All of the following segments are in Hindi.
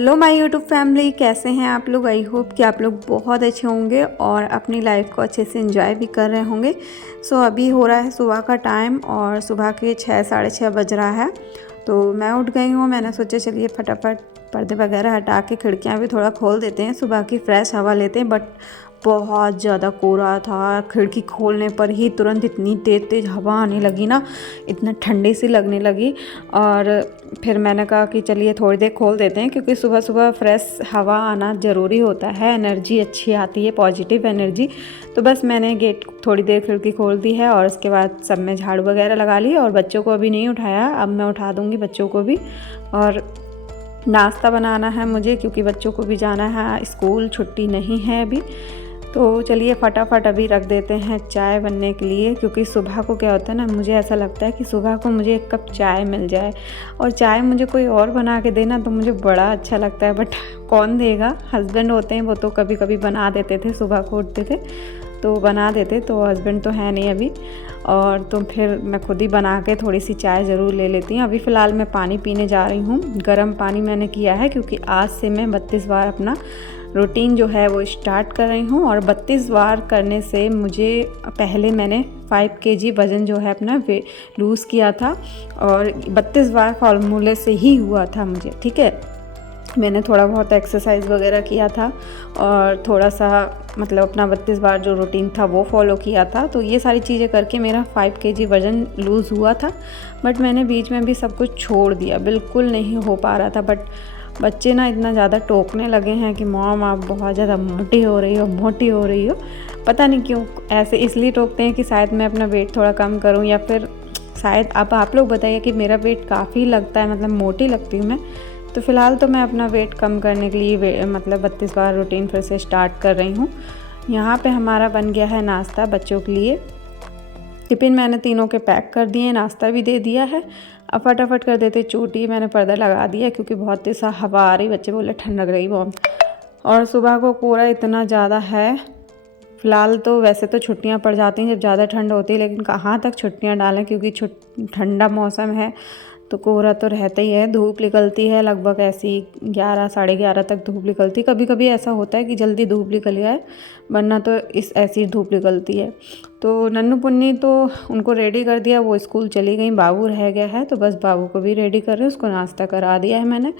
हेलो माय यूट्यूब फैमिली, कैसे हैं आप लोग। आई होप कि आप लोग बहुत अच्छे होंगे और अपनी लाइफ को अच्छे से एंजॉय भी कर रहे होंगे। अभी हो रहा है सुबह का टाइम और सुबह के 6 साढ़े 6 बज रहा है। तो मैं उठ गई हूँ। मैंने सोचा चलिए फटाफट पर्दे वगैरह हटा के खिड़कियाँ भी थोड़ा खोल देते हैं, सुबह की फ्रेश हवा लेते हैं। बट बहुत ज़्यादा कोहरा था। खिड़की खोलने पर ही तुरंत इतनी तेज़ तेज़ हवा आने लगी ना, इतना ठंडी सी लगने लगी। और फिर मैंने कहा कि चलिए थोड़ी देर खोल देते हैं, क्योंकि सुबह सुबह फ्रेश हवा आना ज़रूरी होता है, एनर्जी अच्छी आती है, पॉजिटिव एनर्जी। तो बस मैंने गेट थोड़ी देर खिड़की खोल दी है और उसके बाद सब में झाड़ू वगैरह लगा ली। और बच्चों को अभी नहीं उठाया, अब मैं उठा दूँगी बच्चों को भी। और नाश्ता बनाना है मुझे, क्योंकि बच्चों को भी जाना है स्कूल, छुट्टी नहीं है अभी। तो चलिए फटाफट अभी रख देते हैं चाय बनने के लिए, क्योंकि सुबह को क्या होता है ना, मुझे ऐसा लगता है कि सुबह को मुझे एक कप चाय मिल जाए और चाय मुझे कोई और बना के देना तो मुझे बड़ा अच्छा लगता है। बट कौन देगा, हस्बैंड होते हैं, वो तो कभी कभी बना देते थे, सुबह को उठते थे तो बना देते। तो हस्बैंड तो है नहीं अभी, और तो फिर मैं खुद ही बना के थोड़ी सी चाय ज़रूर ले लेती हूँ। अभी फ़िलहाल मैं पानी पीने जा रही हूँ। गर्म पानी मैंने किया है, क्योंकि आज से मैं 32 बार अपना रूटीन जो है वो स्टार्ट कर रही हूँ। और 32 बार करने से मुझे, पहले मैंने 5 kg वज़न जो है अपना लूज़ किया था, और 32 बार फार्मूले से ही हुआ था मुझे, ठीक है। मैंने थोड़ा बहुत एक्सरसाइज वगैरह किया था और थोड़ा सा मतलब अपना 32 बार जो रूटीन था वो फॉलो किया था। तो ये सारी चीज़ें करके मेरा 5 kg वज़न लूज़ हुआ था। बट मैंने बीच में भी सब कुछ छोड़ दिया, बिल्कुल नहीं हो पा रहा था। बट बच्चे ना इतना ज़्यादा टोकने लगे हैं कि मॉम आप बहुत ज़्यादा मोटी हो रही हो, मोटी हो रही हो। पता नहीं क्यों ऐसे इसलिए टोकते हैं कि शायद मैं अपना वेट थोड़ा कम करूं, या फिर शायद अब आप लोग बताइए कि मेरा वेट काफ़ी लगता है, मतलब मोटी लगती हूँ मैं। तो फ़िलहाल तो मैं अपना वेट कम करने के लिए मतलब 32 बार रूटीन फिर से स्टार्ट कर रही हूँ। यहाँ पे हमारा बन गया है नाश्ता बच्चों के लिए। टिफ़िन मैंने तीनों के पैक कर दिए, नाश्ता भी दे दिया है। अब फटाफट कर देते चोटी। मैंने पर्दा लगा दिया क्योंकि बहुत तेज़ हवा आ रही, बच्चे बोले ठंड लग रही बहुत। और सुबह को कोहरा इतना ज़्यादा है। फ़िलहाल तो वैसे तो छुट्टियां पड़ जाती हैं जब ज़्यादा ठंड होती है, लेकिन कहाँ तक छुट्टियां डालें, क्योंकि ठंडा मौसम है तो कोहरा तो रहता ही है। धूप निकलती है लगभग ऐसी 11 साढ़े 11 तक धूप निकलती। कभी कभी ऐसा होता है कि जल्दी धूप निकल जाए, वरना तो इस ऐसी धूप निकलती है। तो नन्नू पुन्नी तो उनको रेडी कर दिया, वो स्कूल चली गई। बाबू रह गया है, तो बस बाबू को भी रेडी कर रहे हैं। उसको नाश्ता करा दिया है मैंने,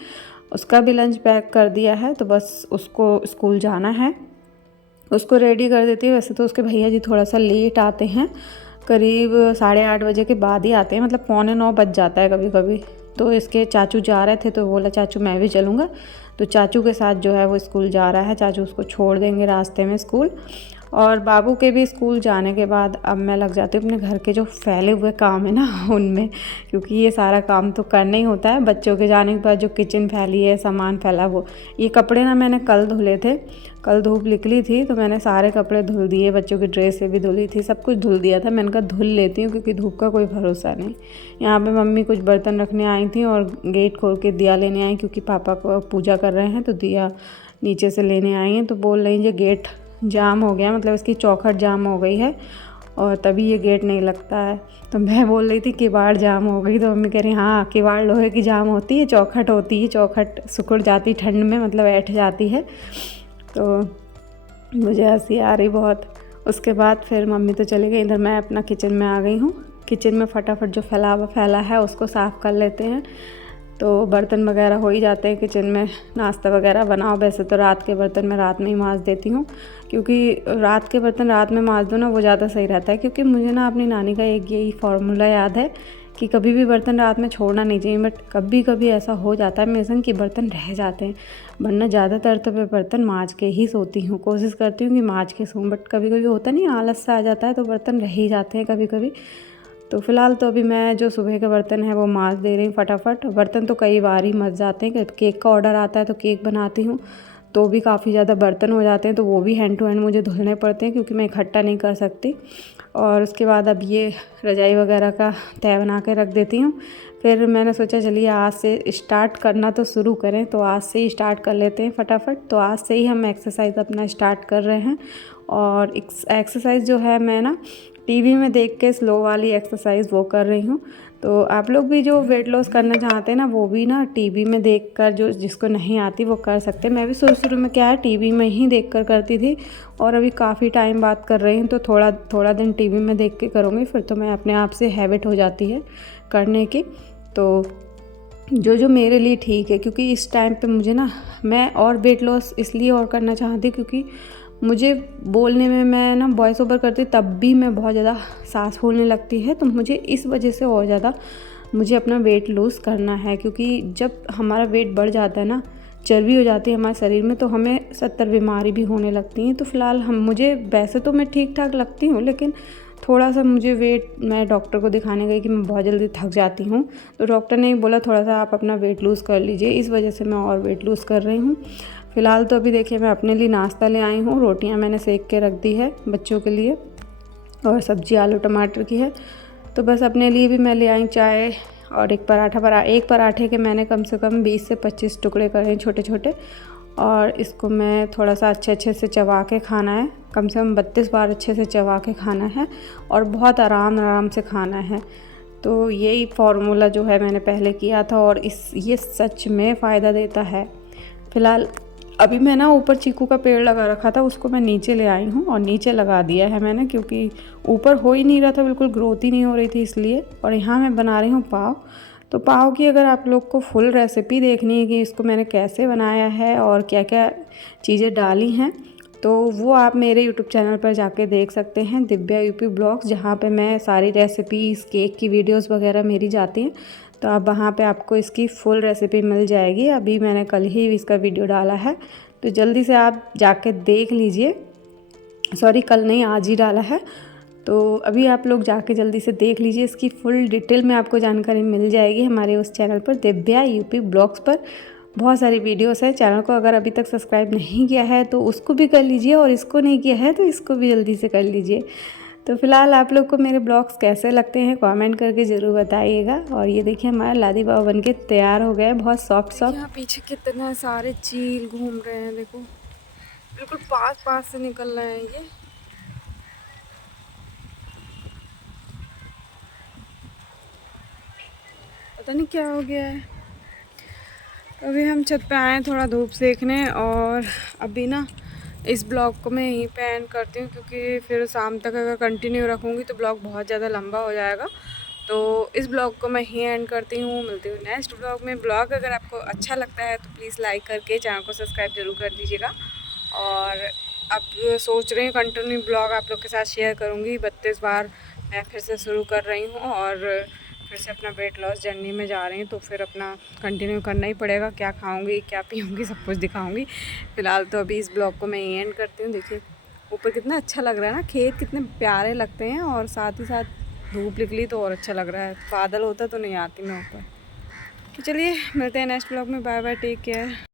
उसका भी लंच पैक कर दिया है। तो बस उसको स्कूल जाना है, उसको रेडी कर देती है। वैसे तो उसके भैया जी थोड़ा सा लेट आते हैं, करीब 8:30 बजे के बाद ही आते हैं, मतलब 8:45 बज जाता है कभी कभी। तो इसके चाचू जा रहे थे तो बोला चाचू मैं भी चलूँगा। तो चाचू के साथ जो है वो स्कूल जा रहा है, चाचू उसको छोड़ देंगे रास्ते में स्कूल। और बाबू के भी स्कूल जाने के बाद अब मैं लग जाती हूँ अपने घर के जो फैले हुए काम है ना उनमें, क्योंकि ये सारा काम तो करना ही होता है। बच्चों के जाने के बाद जो किचन फैली है, सामान फैला, वो ये कपड़े ना मैंने कल धुले थे। कल धूप निकली थी तो मैंने सारे कपड़े धुल दिए, बच्चों की ड्रेसें भी धुली थी, सब कुछ धुल दिया था। मैंने कहा धुल लेती हूँ, क्योंकि धूप का कोई भरोसा नहीं। यहाँ पे मम्मी कुछ बर्तन रखने आई थी और गेट खोल के दिया लेने आई, क्योंकि पापा को पूजा कर रहे हैं तो दिया नीचे से लेने आई हैं। तो बोल रही हैं गेट जाम हो गया, मतलब इसकी चौखट जाम हो गई है और तभी ये गेट नहीं लगता है। तो मैं बोल रही थी किवाड़ जाम हो गई, तो मम्मी कह रही हाँ किवाड़ लोहे की जाम होती है, चौखट होती है, चौखट सिकुड़ जाती ठंड में, मतलब ऐठ जाती है। तो मुझे हंसी आ रही बहुत। उसके बाद फिर मम्मी तो चली गई, इधर मैं अपना किचन में आ गई हूँ। किचन में फटाफट जो फैला है उसको साफ़ कर लेते हैं। तो बर्तन वगैरह हो ही जाते हैं किचन में, नाश्ता वगैरह बनाओ। वैसे तो रात के बर्तन मैं रात में ही मांज देती हूँ, क्योंकि रात के बर्तन रात में मांज दो ना, वो ज़्यादा सही रहता है। क्योंकि मुझे ना अपनी नानी का एक यही फार्मूला याद है कि कभी भी बर्तन रात में छोड़ना नहीं चाहिए। बट कभी कभी ऐसा हो जाता है मेरे संग कि बर्तन रह जाते हैं, वरना ज़्यादातर तो मैं बर्तन मांज के ही सोती हूँ, कोशिश करती हूँ कि मांज के सोऊं। बट कभी कभी होता नहीं, आलस सा आ जाता है तो बर्तन रह ही जाते हैं कभी कभी। तो फ़िलहाल तो अभी मैं जो सुबह के बर्तन हैं वो मांज दे रही हूँ फटाफट। बर्तन तो कई बार ही मच जाते हैं। केक का ऑर्डर आता है तो केक बनाती हूँ तो भी काफ़ी ज़्यादा बर्तन हो जाते हैं, तो वो भी हैंड टू हैंड मुझे धुलने पड़ते हैं, क्योंकि मैं इकट्ठा नहीं कर सकती। और उसके बाद अब ये रजाई वगैरह का तय बना के रख देती हूँ। फिर मैंने सोचा चलिए आज से स्टार्ट करना तो शुरू करें, तो आज से ही स्टार्ट कर लेते हैं फटाफट। तो आज से ही हम एक्सरसाइज अपना स्टार्ट कर रहे हैं। और एक्सरसाइज जो है मैं ना टीवी में देख के स्लो वाली एक्सरसाइज वो कर रही हूँ, तो आप लोग भी जो वेट लॉस करना चाहते हैं ना, वो भी ना टीवी में देखकर, जो जिसको नहीं आती वो कर सकते हैं। मैं भी शुरू में क्या है टीवी में ही देखकर करती थी, और अभी काफ़ी टाइम बात कर रही हूँ, तो थोड़ा थोड़ा दिन टीवी में देख के करूँगी, फिर तो मैं अपने आप से हैबिट हो जाती है करने की। तो जो मेरे लिए ठीक है, क्योंकि इस टाइम पे मुझे ना, मैं और वेट लॉस इसलिए और करना चाहती क्योंकि मुझे बोलने में, मैं ना वॉइस ओवर करती तब भी मैं बहुत ज़्यादा सांस फूलने लगती है, तो मुझे इस वजह से और ज़्यादा मुझे अपना वेट लूज़ करना है। क्योंकि जब हमारा वेट बढ़ जाता है ना, चर्बी हो जाती है हमारे शरीर में, तो हमें 70 बीमारी भी होने लगती हैं। तो फ़िलहाल मुझे वैसे तो मैं ठीक ठाक लगती हूँ, लेकिन थोड़ा सा मुझे वेट, मैं डॉक्टर को दिखाने गई कि मैं बहुत जल्दी थक जाती हूँ, तो डॉक्टर ने बोला थोड़ा सा आप अपना वेट लूज़ कर लीजिए, इस वजह से मैं और वेट लूज़ कर रही हूँ। फ़िलहाल तो अभी देखिए, मैं अपने लिए नाश्ता ले आई हूँ, रोटियाँ मैंने सेक के रख दी है बच्चों के लिए, और सब्ज़ी आलू टमाटर की है। तो बस अपने लिए भी मैं ले आई चाय और एक पराठा। एक पराठे के मैंने कम से कम 20 से 25 टुकड़े करे हैं छोटे छोटे, और इसको मैं थोड़ा सा अच्छे से चबा के खाना है, कम से कम 32 बार अच्छे से चबा के खाना है, और बहुत आराम से खाना है। तो यही फार्मूला जो है मैंने पहले किया था, और ये सच में फ़ायदा देता है। फ़िलहाल अभी मैं ना ऊपर चीकू का पेड़ लगा रखा था, उसको मैं नीचे ले आई हूँ और नीचे लगा दिया है मैंने, क्योंकि ऊपर हो ही नहीं रहा था, बिल्कुल ग्रोथ ही नहीं हो रही थी इसलिए। और यहाँ मैं बना रही हूँ पाव। तो पाव की अगर आप लोग को फुल रेसिपी देखनी है कि इसको मैंने कैसे बनाया है और क्या क्या चीज़ें डाली हैं, तो वो आप मेरे यूट्यूब चैनल पर जाके देख सकते हैं, दिव्या यूपी ब्लॉग्स, जहाँ पे मैं सारी रेसिपीज़, केक की वीडियोस वगैरह मेरी जाती हैं। तो आप वहाँ पे आपको इसकी फुल रेसिपी मिल जाएगी। अभी मैंने कल ही इसका वीडियो डाला है, तो जल्दी से आप जाके देख लीजिए। सॉरी, कल नहीं, आज ही डाला है। तो अभी आप लोग जाके जल्दी से देख लीजिए, इसकी फुल डिटेल में आपको जानकारी मिल जाएगी हमारे उस चैनल पर, दिव्या यूपी ब्लॉग्स पर। बहुत सारी वीडियोस है। चैनल को अगर अभी तक सब्सक्राइब नहीं किया है तो उसको भी कर लीजिए, और इसको नहीं किया है तो इसको भी जल्दी से कर लीजिए। तो फिलहाल आप लोग को मेरे ब्लॉग्स कैसे लगते हैं कमेंट करके ज़रूर बताइएगा। और ये देखिए, हमारा लादी बाबा बन के तैयार हो गया है, बहुत सॉफ्ट। यहाँ पीछे कितना सारे चील घूम रहे हैं, देखो बिल्कुल पास से निकल रहे हैं ये। पता नहीं क्या हो गया है। अभी हम छत पे आए हैं थोड़ा धूप सेकने, और अभी ना इस ब्लॉग को मैं यहीं पे एंड करती हूँ, क्योंकि फिर शाम तक अगर कंटिन्यू रखूँगी तो ब्लॉग बहुत ज़्यादा लंबा हो जाएगा। तो इस ब्लॉग को मैं यहीं एंड करती हूँ। मिलती हूँ नेक्स्ट ब्लॉग में। ब्लॉग अगर आपको अच्छा लगता है तो प्लीज़ लाइक करके चैनल को सब्सक्राइब जरूर कर दीजिएगा। और अब सोच रही हूँ कंटिन्यू ब्लॉग आप लोग के साथ शेयर करूँगी। 32 बार मैं फिर से शुरू कर रही हूँ, और फिर से अपना वेट लॉस जर्नी में जा रही हूँ, तो फिर अपना कंटिन्यू करना ही पड़ेगा। क्या खाऊंगी, क्या पीऊँगी, सब कुछ दिखाऊंगी। फ़िलहाल तो अभी इस ब्लॉग को मैं एंड करती हूँ। देखिए ऊपर कितना अच्छा लग रहा है ना, खेत कितने प्यारे लगते हैं, और साथ ही साथ धूप निकली तो और अच्छा लग रहा है। बादल होता तो नहीं आती मैं ऊपर। तो चलिए मिलते हैं नेक्स्ट ब्लॉग में। Bye bye, take care.